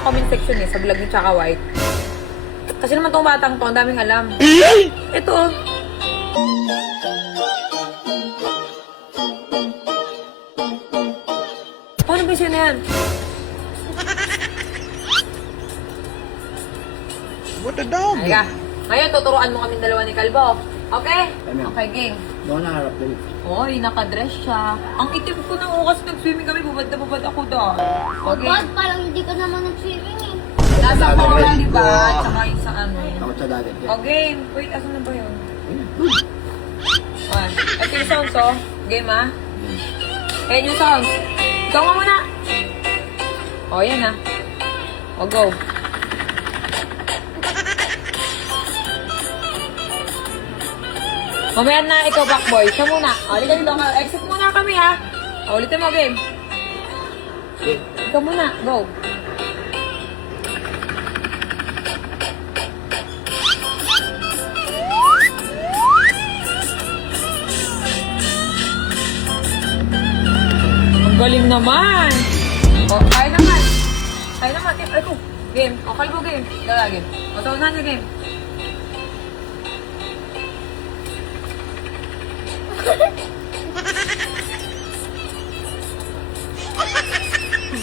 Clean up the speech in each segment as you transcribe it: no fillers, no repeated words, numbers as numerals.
sa comment section eh, sa vlog ni Chaka White. Kasi naman tong batang to, ang daming alam. Ito oh. Paano ba siya na yan? What the dog? Halika. Ngayon, tuturuan mo kami dalawa ni Kalbo. Okay? Ano? Okay, game. Doon nakaharap din. Oy, nakadress siya. Ang itim ko na kasi nag-swimming kami. Bubad na bubad ako doon. Okay. Bad, parang hindi ka naman nag-swimming eh. Nasa Dagat coral, rin. di ba? Tsaka yung sa ano. Takot sa dagat. Okay. Wait, asan na ba yun? One. Ito yung sounds, oh. Game, ah. Ayan yung sounds. Ikaw nga muna. O, yan, ah. O, go. Mamaya na, ikaw backboy. Siya muna. O, halika dito. Exit muna kami, ha. O, ulitin mo, game. Ikaw muna. Go. Ang galing naman. O, kaya naman. Kaya naman. Ay, ko. Game. O, kalbo game. Dala, game. O, tawag na game.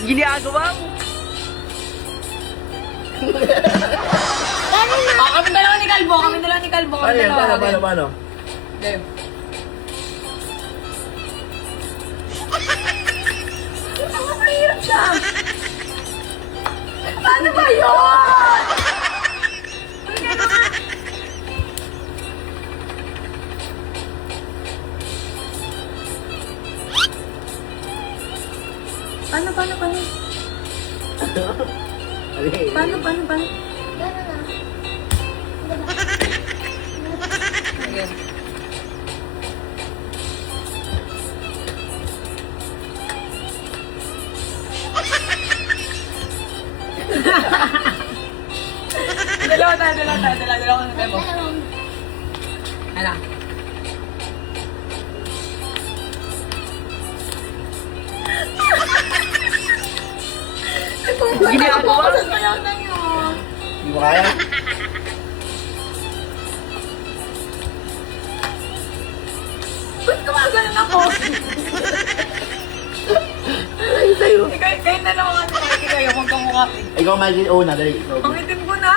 Ginagawa mo. Kami dalawa ni Kalbo. Kami dalawa ni Kalbo. Paano yan? Paano? Game. Ang mahirap siya. Paano ba yun? Halika na nga. Paano? Paano? Gano'n na. Sige. Dalawa tayo. Dalawa na tayo. Dalawang. Ano? Ginagawa ko sa sayaw na yun. Hindi mo kaya? Ba't gumagalan ako? Ay, sa'yo. Kayo na lang ang kayo, huwag kang mukha. Ikaw magiging una, dali. Ang itim ko na.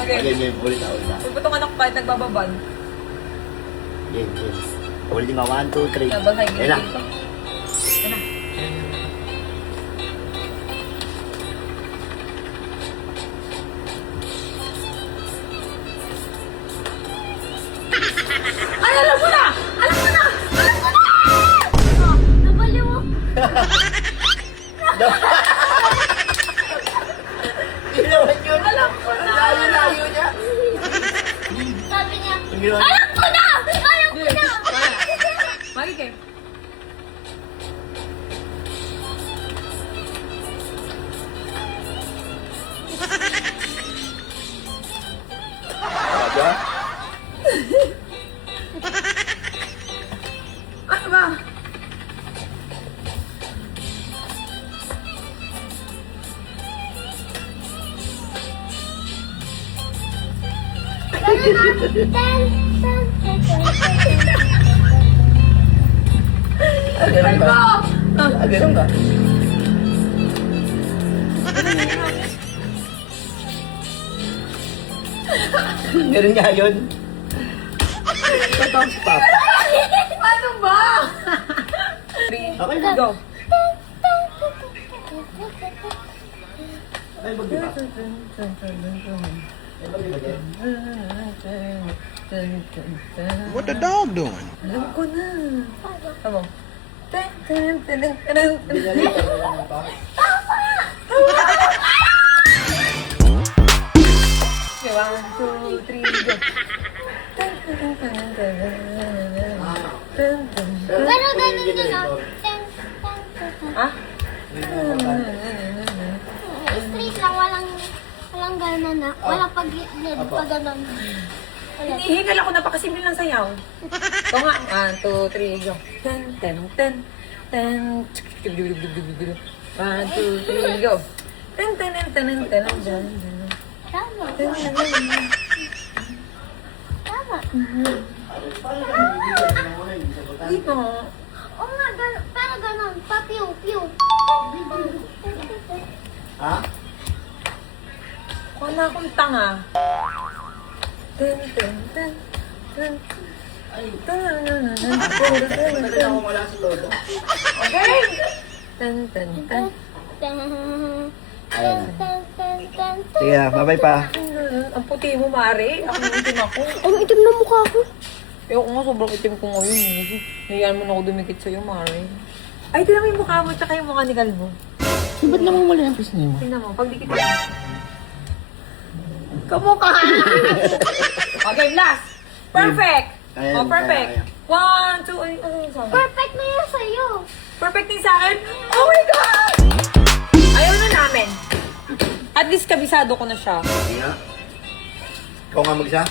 Okay. Game. Ulit na. Huwag ba itong anak kahit nagbababan? Game. Ulit nga, 1, 2, 3. Nabasay Ayun na. dito. Ayun na. Ay, alam mo na! Nabaliw mo. Ginawa yun. Alam ko na! Layo niya. Sabi niya, Ang ginawa. alam ko na! Alam ko na! Magiging. Diba? Ano ba? Ganun ba? Ganun ba? Ganun nga yun. Stop. Ano ba? Okay na. Go. Ay, bagyo ba? Ay, bagyo ba dyan? What the dog doing? Alam ko na. Tama. Binalik ka na lang pa. Okay, 1, 2, 3, go. Pero ganun din ah. Ha? Straight lang, walang gano'n na. Walang pag-lead, pag gano'n. Hinihingal ako, napakasimple lang sayaw. Ito nga, 1, 2, 3, go. Ten, ten, ten, ten. 1, 2, 3, go. Tan, tan, tan, tan, tan, tan, tan. Tama. Tama. Dito. Oo nga, pero ganun. Papiw, piw. Ha? Kuha na akong tanga. Tan, tan, tan, tan. Tan, tan, tan, tan, tan. Wala sa lodo. Okay. Tan, tan, tan. Ayun. Tan, tan, tan, tan. Sige na, bye-bye pa. Ang puti mo, Mari. Ako yung itim ako. Ang itim na mukha ko. Eh, ako nga, sobrang itim ko ngayon. Nayaan mo na ako dumikit sa'yo, Mari. Ay, tingnan mo yung mukha mo, tsaka yung mukha ni Calvo. Ba't naman muli ang pisngi mo? Tingnan mo, pagdikit mo. Kamukha! Okay, last! Perfect! Ayan, Oh, perfect! ayan. 1, 2, ay, ano yung sa'yo? Perfect na yan sa'yo. Perfect din sa akin? Oh my God! Ayaw na namin. At least kabisado ko na siya. Sige nga. Ikaw nga mag-isa?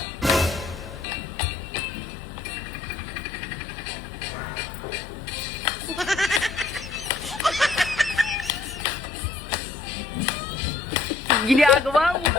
Ginagawa mo.